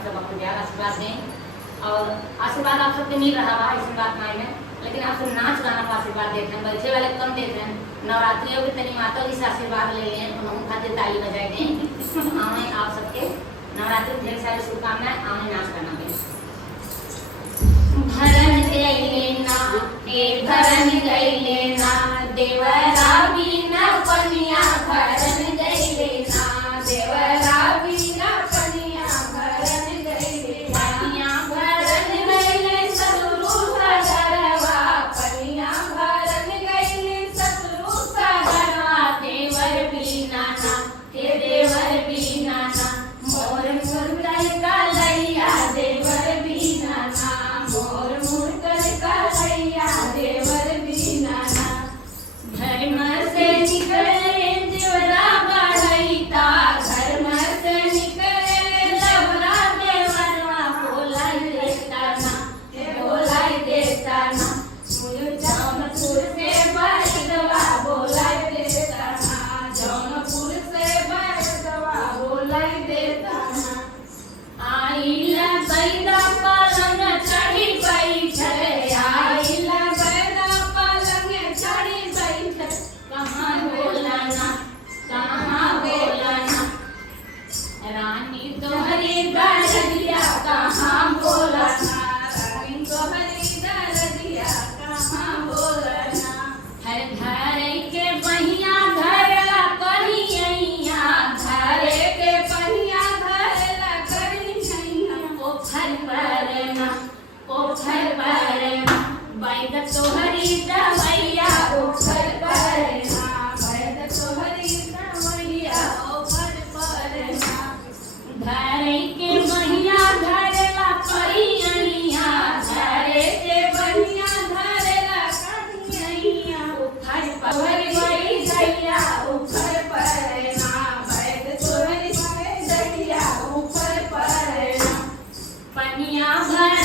आप सब अपन प्यार आशीर्वाद दें और आशीर्वाद आप सबके मिल रहा बा ऐसी बात नहीं है, लेकिन आप सब नाच गाना का आशीर्वाद देते हैं, बच्चे वाले कम देते हैं। नवरात्रियों के तनी माता जी से आशीर्वाद ले लें, उन्होंने खातिर ताली बजाए दें। आने आप सबके नवरात्रि ढेर सारी शुभकामनाएं, आने नाच गाना में भरन गईले ना ए भरन गईले ना देवरा बिना पनिया भरन गईले ना देवरा बिना पनिया भरन गईले पनिया भरन गईले सतुरु सागरवा पनिया भरन गईले सतुरु सागरवा देवर बिना ना हे देवर बिना ना मोर मुरकल कलैया देवर बिना ना मोर मुरकल कलैया देवर बिना ना घर में से निकले देवरा बढ़ैता घर में से निकले लवरा देवरवा बोलाई देता ना बोलाई देता ना मुझे जौनपुर से बरदवा बोलाई देता ना जौनपुर से बरदवा बोलाई देता ना आइला बैदा पलंग चढ़ी बैठे आइला बैदा पलंग चढ़ी बैठे कहाँ बोलाना रानी तोहरी दरदिया कहाँ बोलाना रानी तोहरी दरदिया कहाँ बोलाना हर धरे के बहिया धरला करियैया धरे के बहिया धरला करियैया पोखर परना बैद तोहरी दवैया पोखर परना बैद तोहरी दवैया पोखर परना धरे के बहिया धरला करियैया धरे के बहिया धरला करियैया पोखर तोहरी दैया पोखर परना बैद तोहरी दैया पोखर परना पनिया भर